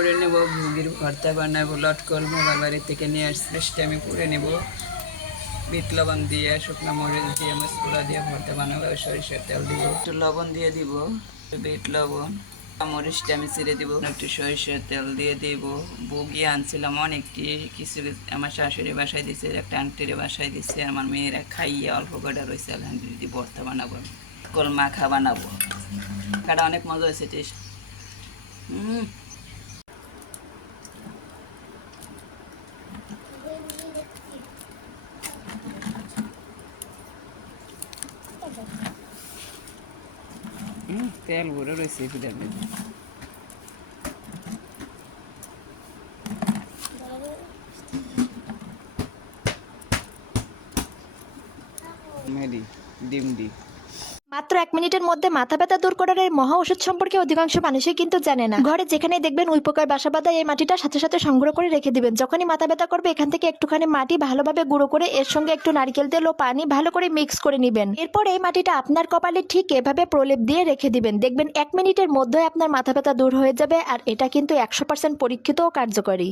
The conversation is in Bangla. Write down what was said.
করে নেব, মুরগির ভর্তা বানাবো, লটকল মোবাইল বাড়ি থেকে নিয়ে আসলে আমি করে নেব। বিট লবণ দিয়ে, শুকনো মরিচ দিয়ে, মশলা দিয়ে ভর্তা বানাবো। সরিষার তেল দিব, একটু লবণ দিয়ে দিব, বিট লবণ, মরিচটা আমি ছিঁড়ে দিব, একটু সরিষার তেল দিয়ে দিব। বুগিয়ে আনছিলাম অনেকটি, কিছু আমার শাশুড়ি বাসায় দিছে, একটা আন্টির বাসায় দিচ্ছে, আমার মেয়েরা খাইয়ে অল্প কটা রয়েছে। আলহামদুলিল্লাহ ভর্তা বানাবো, কল মাখা বানাবো। মাখাটা অনেক মজা হয়েছে, টেস্ট। তেল ভরে রয়েছে পিঠার মধ্যে। মেডি ডিম দি মাত্র 1 মিনিটের মধ্যে মাথা ব্যথা দূর করার এই মহা ওষুধ সম্পর্কে অধিকাংশ মানুষই কিন্তু জানে না। ঘরে যেখানে দেখবেন উইপোকার বাসা বাঁধা এই মাটিটা সাথে সাথে সংগ্রহ করে রেখে দিবেন। যখনই মাথা ব্যথা করবে এখান থেকে একটুখানি মাটি ভালোভাবে গুঁড়ো করে এর সঙ্গে একটু নারকেল তেল ও পানি ভালো করে মিক্স করে নেবেন। এরপর এই মাটিটা আপনার কপালে ঠিক এভাবে প্রলেপ দিয়ে রেখে দিবেন। দেখবেন 1 মিনিটের মধ্যে আপনার মাথা ব্যথা দূর হয়ে যাবে, আর এটা কিন্তু 100% পরীক্ষিত ও কার্যকরী।